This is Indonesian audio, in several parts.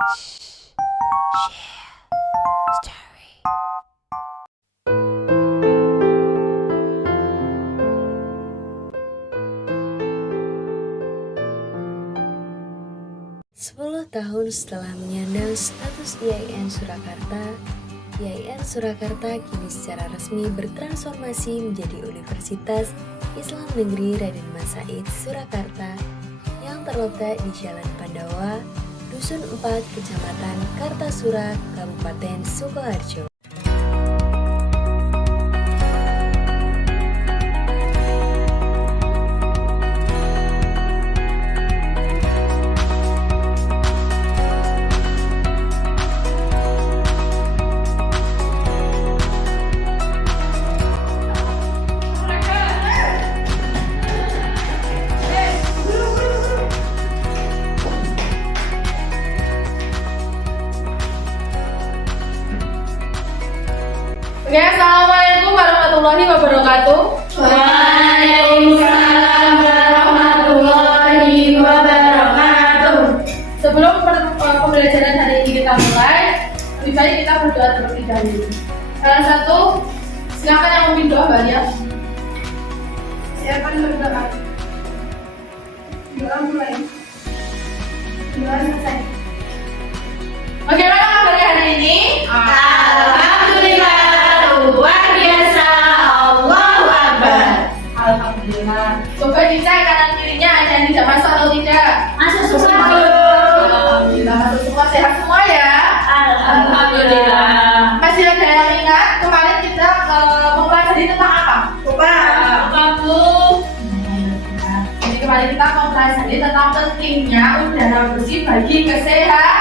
Sepuluh tahun setelah menyandang status IAIN Surakarta, IAIN Surakarta kini secara resmi bertransformasi menjadi Universitas Islam Negeri Raden Mas Said Surakarta yang terletak di Jalan Pandawa, Dusun 4, Kecamatan Kartasura, Kabupaten Sukoharjo. Oke, assalamualaikum warahmatullahi wabarakatuh. Waalaikumsalam warahmatullahi wabarakatuh. Sebelum pembelajaran hari ini kita mulai, lebih baik kita berdoa terlebih dahulu. Salah satu, silakan yang memimpin doa, Mbak Lia. Silakan berdoa. Doa mulai. Doa selesai. Bagaimana kabarnya hari ini? Alhamdulillah, luar biasa, Allahu Akbar. Alhamdulillah. Coba dicek kanan kirinya ada yang tidak masuk atau tidak? Masuk semua. Alhamdulillah masuk semua, sehat semua ya. Alhamdulillah. Masih ada yang ingat kemarin kita mempelajari tentang apa? Coba. Jadi kemarin kita mempelajari tentang pentingnya udara bersih bagi kesehatan.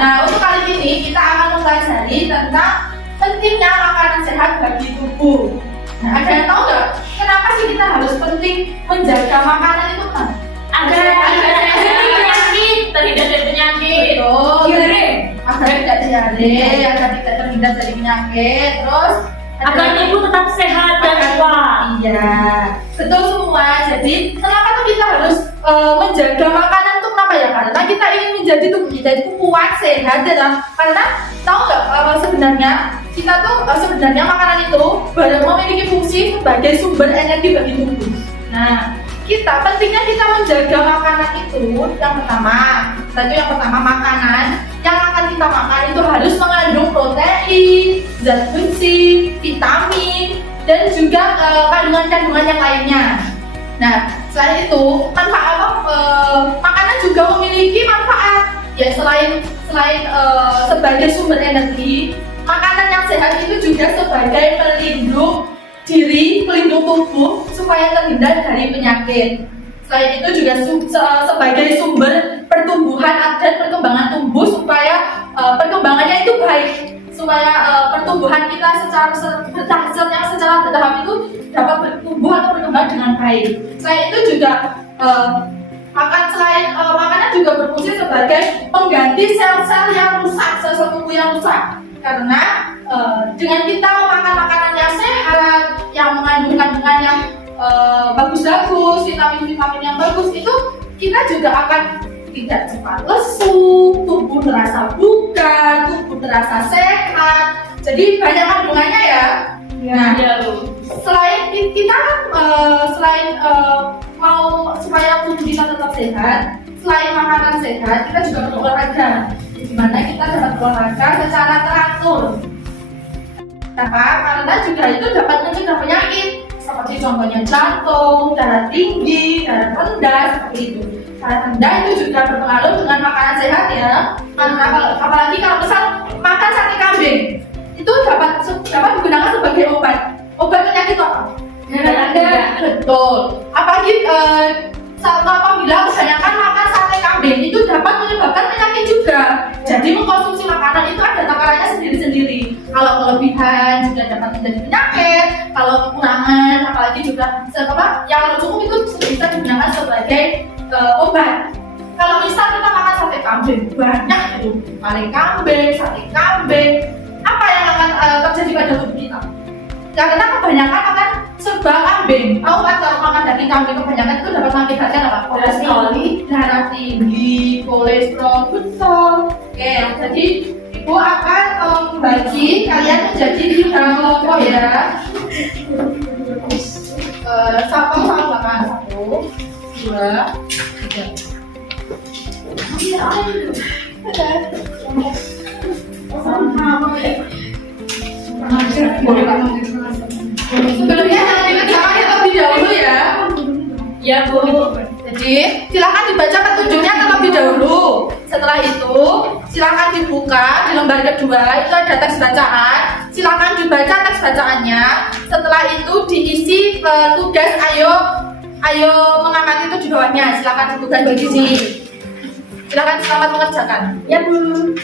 Nah, untuk kali ini kita akan mempelajari tentang pentingnya makanan sehat bagi tubuh. Nah, ada yang tahu nggak kenapa sih kita harus penting menjaga makanan itu kan? Agar penyakit, terhindar dari penyakit. Betul. Diare. Agar tidak diare, agar tidak terhindar dari penyakit. Terus Agar tubuh tetap sehat dan kuat. Iya, betul semua. Jadi kenapa tuh kita harus menjaga makanan tuh kenapa ya? Karena kita ingin menjadi tubuh kita itu kuat, sehat, dan karena tahu nggak sebenarnya kita tuh sebenarnya makanan itu memiliki fungsi sebagai sumber energi bagi tubuh. Nah, pentingnya kita menjaga makanan itu yang pertama makanan yang akan kita makan itu harus mengandung protein, zat besi, vitamin, dan juga kandungan-kandungan yang lainnya. Nah, selain itu makanan juga memiliki manfaat. Ya selain sebagai sumber energi, makanan yang sehat itu juga sebagai pelindung diri, pelindung tubuh supaya terhindar dari penyakit. Selain itu juga sebagai sumber pertumbuhan dan perkembangan tubuh supaya perkembangannya itu baik, supaya pertumbuhan kita secara bertahap itu dapat bertumbuh atau berkembang dengan baik. Selain itu juga makanan juga berfungsi sebagai pengganti sel-sel yang rusak, sel-sel tubuh yang rusak. Karena dengan kita makan makanan yang sehat, yang mengandung kandungan yang bagus-bagus, vitamin-vitamin yang bagus, itu kita juga akan tidak cepat lesu, tubuh terasa bugar, tubuh terasa sehat. Jadi banyak kandungannya ya. Nah, selain kita mau supaya tubuh kita tetap sehat, selain makanan sehat, kita juga perlu olahraga. Di mana kita dapat olahraga secara teratur. Kenapa? Karena juga itu dapat mencegah penyakit seperti contohnya jantung, darah tinggi, darah rendah seperti itu. Darah rendah itu juga berpengaruh dengan makanan sehat ya. Karena apalagi kalau misal makan sate kambing, itu dapat digunakan sebagai obat penyakit apa? Betul. Apalagi apabila kebanyakan makan sate kambing itu dapat menyebabkan penyakit juga. Jadi mengkonsumsi makanan itu ada takarannya sendiri-sendiri. Kalau kelebihan juga dapat menjadi penyakit. Kalau kekurangan, apalagi juga yang cukup itu bisa digunakan sebagai obat. Kalau misal kita makan sate kambing banyak itu, sate kambing, apa yang akan terjadi pada tubuh kita? Karena kebanyakan makan serba kambing. Tahu kan kalau makan daging kambing kebanyakan itu dapat mengakibatkan apa? Darah tinggi, kolesterol, betul. Oke, jadi Ibu akan membagi kalian menjadi 3 kelompok ya. Satu sama belakang. 1, 2, 3. Sebelumnya nanti kerjakannya terlebih dahulu ya. Ya Bu. Jadi silakan dibaca petunjuknya terlebih dahulu. Setelah itu silakan dibuka di lembar kedua, itu ada teks bacaan. Silakan dibaca teks bacaannya. Setelah itu diisi tugas ayo mengamati itu di bawahnya. Silakan ditugas diisi. Silakan selamat mengerjakan. Ya Bu.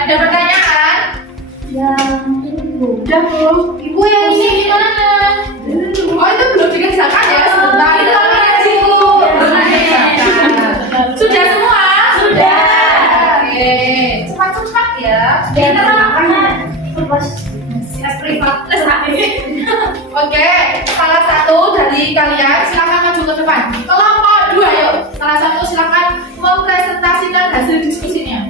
Ada pertanyaan? Yang ini Bu. Udah Bu. Ibu yang ini gimana? Oh itu belum dikerjakan ya sebentar. Itu lagi ngaji Bu. Belum dikerjakan. Sudah semua? Sudah. Oke. Cepat-cepat ya. Kita karena ikut pas privat les Oke. Salah satu dari kalian silakan maju ke depan. Kelompok 2 yuk. Salah satu silakan mempresentasikan hasil diskusinya.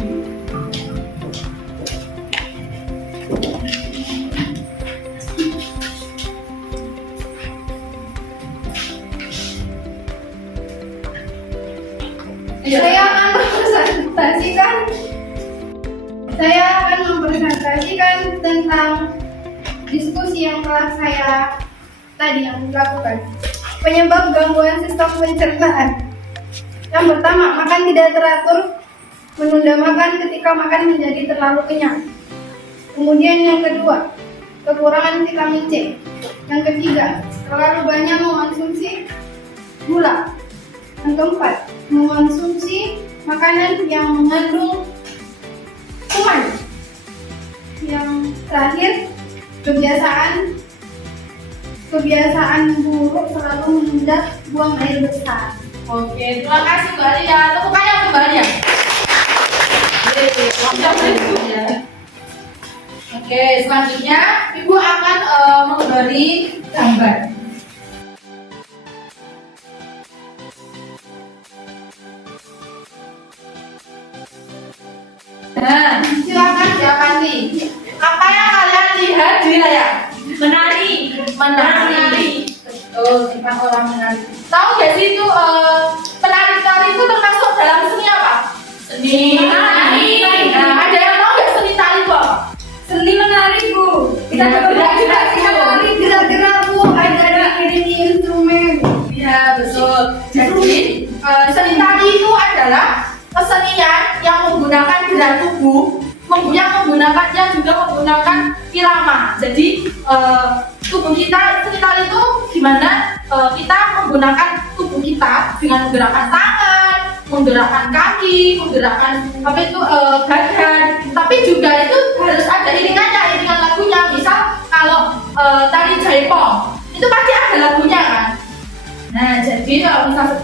Saya akan mempresentasikan tentang diskusi yang telah saya tadi yang lakukan. Penyebab gangguan sistem pencernaan. Yang pertama, makan tidak teratur, menunda makan ketika makan menjadi terlalu kenyang. Kemudian yang kedua, kekurangan vitamin C. Yang ketiga, terlalu banyak mengonsumsi gula. Yang keempat, mengonsumsi makanan yang mengandung kuman. Yang terakhir, kebiasaan buruk selalu menunda buang air besar. Oke, terima kasih Mbak Alia. Tepuk tangan untuk Mbak Alia. Sudah berikut ya. Oke, selanjutnya Ibu akan memberi gambar. Nah, silakan nih. Apa yang kalian lihat di layar? menari. Betul, kita orang menari. Tahu gak sih itu penari-tari itu termasuk dalam seni apa? Seni menari. Nah, ada yang tahu gak seni tari itu apa? Seni menari Bu. Kita gerak-gerak menari gerak-gerak Bu. Ada iringi instrumen. Iya, betul. Jadi seni tari itu adalah kesenian yang menggunakan gerak tubuh, yang juga menggunakan irama. Jadi tubuh kita, seni tari itu gimana kita menggunakan tubuh kita dengan menggerakkan tangan, menggerakkan kaki, menggerakkan badan. Tapi juga itu harus ada iringan lagunya. Misal kalau tari jaipong itu pasti ada lagunya kan. Nah, jadi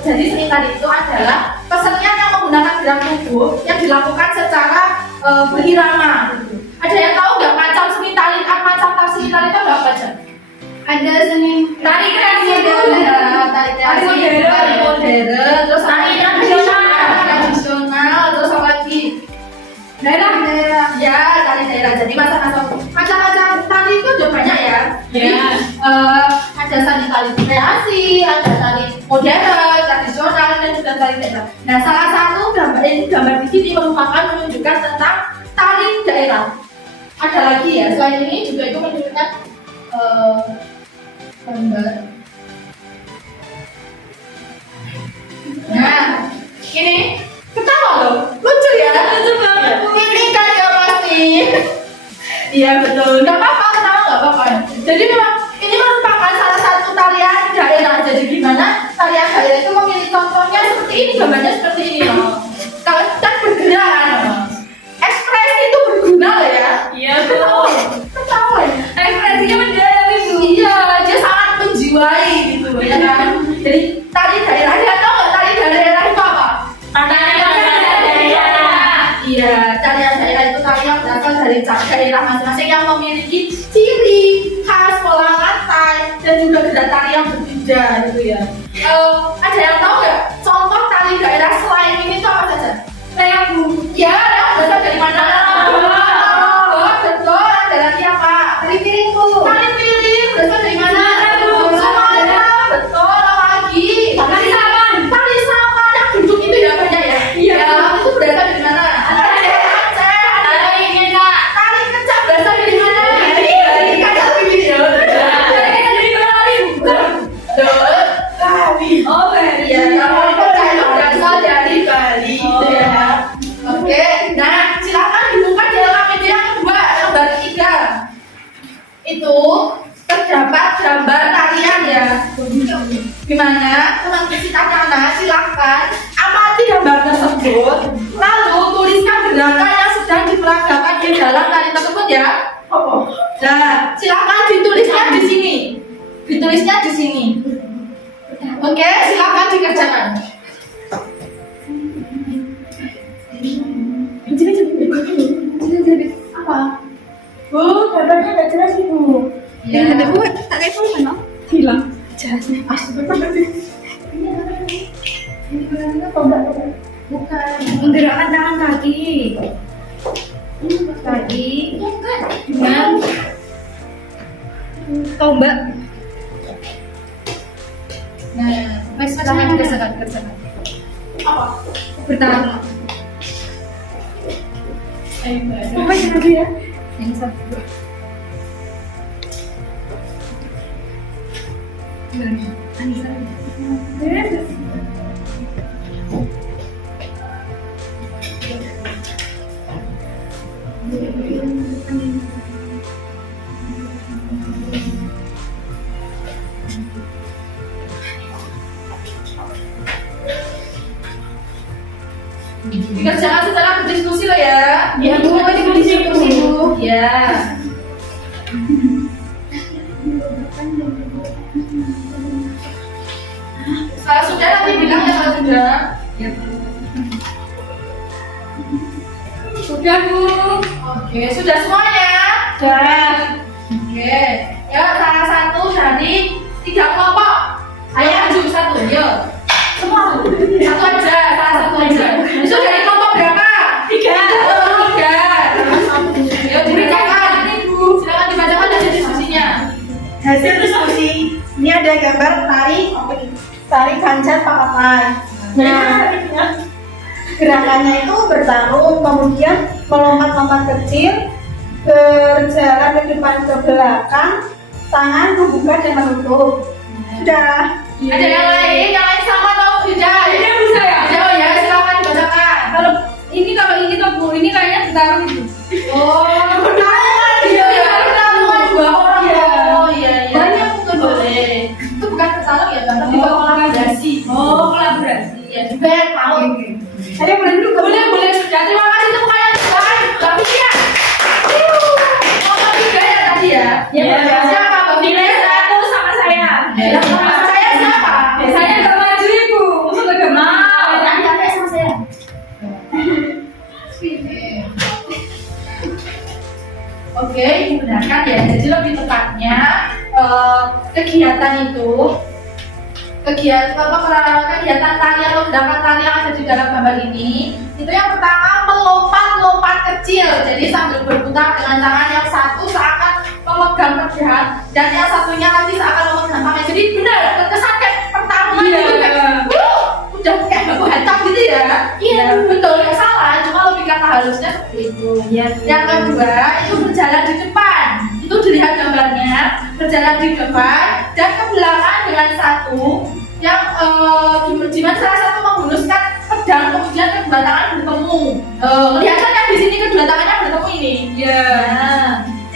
seni tari itu adalah kesenian yang menggunakan gerak tubuh yang dilakukan secara berirama. Ada yang tahu nggak macam seni tari itu apa aja? Ada seni Tari tradisional, tari modern, terus tari tradisional, terus apa lagi? Daerah. Ya, tari daerah. Jadi macam-macam tari itu ada banyak ya. Jadi ada tari kreasi, ada tari modern, tradisional, dan juga tari daerah. Nah, salah satu gambar di sini menunjukkan tentang tari daerah. Ada lagi ya, selain ini juga itu menunjukkan gambar. Nah, ini ketawa loh, lucu ya? Lucu banget. Ini kan ya pasti Iya betul. Gak apa-apa, kenapa gak apa-apa. Jadi memang ini merupakan salah satu tarian daerah. Jadi gimana tarian daerah itu memilih contohnya seperti ini, gambarnya seperti ini loh. Kalau kita bergerak, ekspresi itu berguna loh ya. Iya betul. Ketawa ya. Ekspresinya mendalam ibu. Iya, dia sangat menjiwai gitu ya kan. Jadi tari daerah, dia tahu nggak tari daerah itu apa? Iya, tarian daerah itu tari yang berasal dari daerah masing-masing yang memiliki ciri khas, pola lantai dan juga gerak tari yang berbeda gitu ya. Ada yang tahu nggak contoh tari daerah selain ini itu apa saja? Saya bu. Ya, yang berasal dari mana? Oh, betul. Ada lagi apa? Tari piring bu. Tari piring berasal dari mana? Sumatera. Sumatera. Betul. Lagi. Tari saman. Tari saman yang duduk itu ya banyak ya. Iya. Itu berasal dari mana? Tari kecak. Tari kecak berasal dari mana? Dari Kacang pilih ya. dari Bali. Bali. Oh Bali. Iya, kalau kecak itu berasal dari Bali. Oh. Ya. Oke. Nah, silakan dibuka di halaman media yang kedua, lembar 3. Itu terdapat gambar tarian ya. Gimana? Teman kita kanan silakan amati gambar tersebut. Lalu tuliskan gerakan yang sedang diperagakan di dalam tari tersebut ya. Nah, silakan ditulisnya di sini. Ditulisnya di sini. Oke, silakan dikerjakan. Apa? Bu, gambarnya nggak jelas ibu. Ya. Tak kayak mana? Hilang. Bukan. Menggerakkan tangan kaki. Kaki. Dengan tombak. Nah, silakan dikerjakan. Apa? Bertarung. Apa yang lagi ya? Yang satu. Anissa. Dikerjakan secara berdiskusi loh ya. Ya, Bu, ini berdiskusi, Bu. Ya. Kalau sudah nanti bilang ya kalau sudah. Ya, Bu. Sudah, Bu. Oke, sudah semuanya. Sudah. Oke. Ya, salah satu dari 3 kelompok. Saya maju satu, yuk. Semua. Satu aja, salah satu aja. Itu dari kelompok berapa? 3. Yuk, dibacakan. Silakan dibacakan hasil diskusinya. Hasil diskusi ini ada gambar tari ganjar papapai. Nah, gerakannya itu bertarung, kemudian melompat-lompat kecil, berjalan ke depan ke belakang, tangan membuka dan menutup. Sudah. Ada yang lain sama atau tidak? Ini bisa ya? Jauh ya, silakan dibacakan. Kalau ini tuh Bu, ini kayaknya bertarung itu. Oh, pertarungan dia ya, pertarungan 2 orang ya. Oh iya iya. Banyak itu boleh. Itu bukan pertarung ya, Bang, tapi kolaborasi. Oh, kolaborasi. Iya, juga yang mau. Ada yang boleh dulu. Boleh sudah. Terima kasih tepuk tangan silakan. Mbak Vina. Nomor 3 ya tadi ya. Ya, Mbak. Siapa Mbak Vina? Satu sama saya. Yang sama saya siapa? Saya nggak maju ibu, maksudnya nggak mau. Tanya sama saya. Oke, digunakan ya. Jadi lebih tepatnya kegiatan kegiatan tari atau gerakan tari yang ada di dalam gambar ini itu yang pertama melompat kecil, jadi sambil berputar dengan tangan yang satu seakan memegang pedang dan yang satunya lagi seakan memegang tangan. Jadi benar terkesan kayak pertarungan gitu kayak udah kayak baku hantam gitu ya. Iya betul, nggak salah, cuma lebih kata halusnya seperti itu. Yang kedua itu berjalan di depan, itu dilihat gambarnya berjalan di depan dan ke belakang dengan satu yang dimana salah satu menghunuskan pedang kemudian kedua tangan bertemu. Kelihatan kan di sini kedua tangannya bertemu ini. Iya. Nah,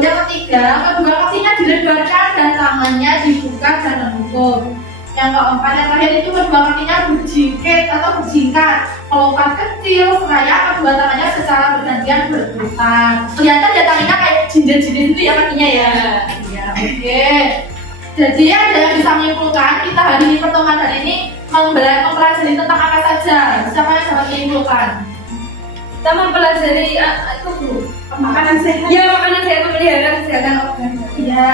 yang ketiga, kedua kakinya dilebarkan dan tangannya dibuka dan menutup. Yang keempat, yang terakhir itu kedua kakinya berjingkit atau berjingkat, melompat kecil, seraya kedua tangannya secara bergantian berputar. Kelihatan ya tangannya kayak jinjit-jinjit itu ya kakinya ya. Ya, oke. Jadi ada yang bisa menyimpulkan kita hari ini pertemuan hari ini mempelajari tentang apa saja. Siapa yang dapat menyimpulkan? Kita mempelajari itu Bu, Makanan sehat. ya makanan sehat, memelihara kesehatan organ. Iya.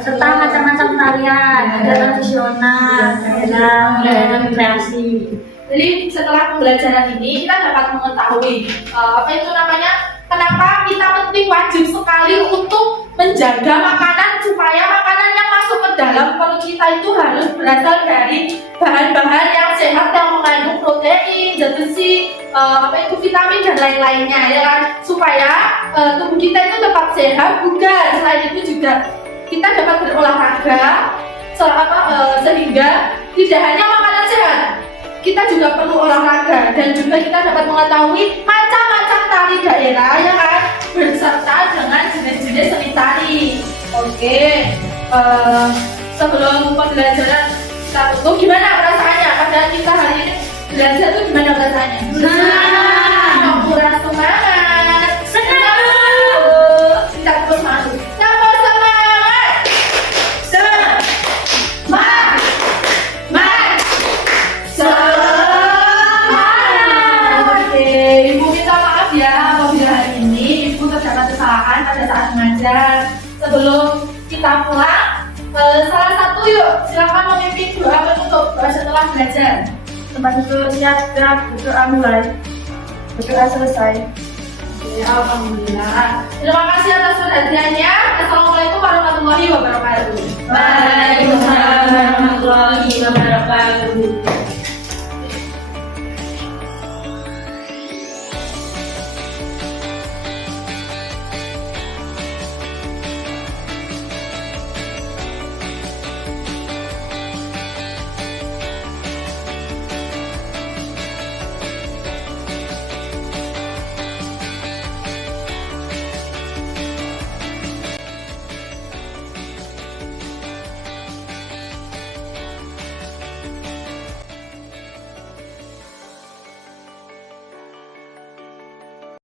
Serta macam-macam tarian, ada tradisional, ada kreasi. Jadi setelah pembelajaran ini kita dapat mengetahui apa itu namanya, kenapa kita penting wajib sekali untuk menjaga makanan supaya makanan yang masuk ke dalam perut kita itu harus berasal dari bahan-bahan yang sehat yang mengandung protein, zat besi, vitamin dan lain-lainnya ya kan, supaya tubuh kita itu tetap sehat, bugar. Selain itu juga kita dapat berolahraga sehingga tidak hanya makanan sehat, kita juga perlu olahraga dan juga kita dapat mengetahui macam-macam tari daerah ya kan, berserta dengan jenis-jenis seni tari. Oke, sebelum pembelajaran kita tutup, gimana perasaannya? Padahal kita hari ini belajar tuh gimana perasaannya? Kurang semangat. Kita terus masuk. Sama semangat. Semangat. Oke, Ibu minta maaf ya apabila hari ini Ibu terdapat kesalahan pada saat mengajar. Sebelum kita pulang, salah satu yuk silakan memimpin doa penutup setelah belajar. Tempat itu siap, berdoa mulai, berdoa selesai. Ya, alhamdulillah. Terima kasih atas perhatiannya. Assalamualaikum warahmatullahi wabarakatuh. Waalaikumsalam warahmatullahi wabarakatuh.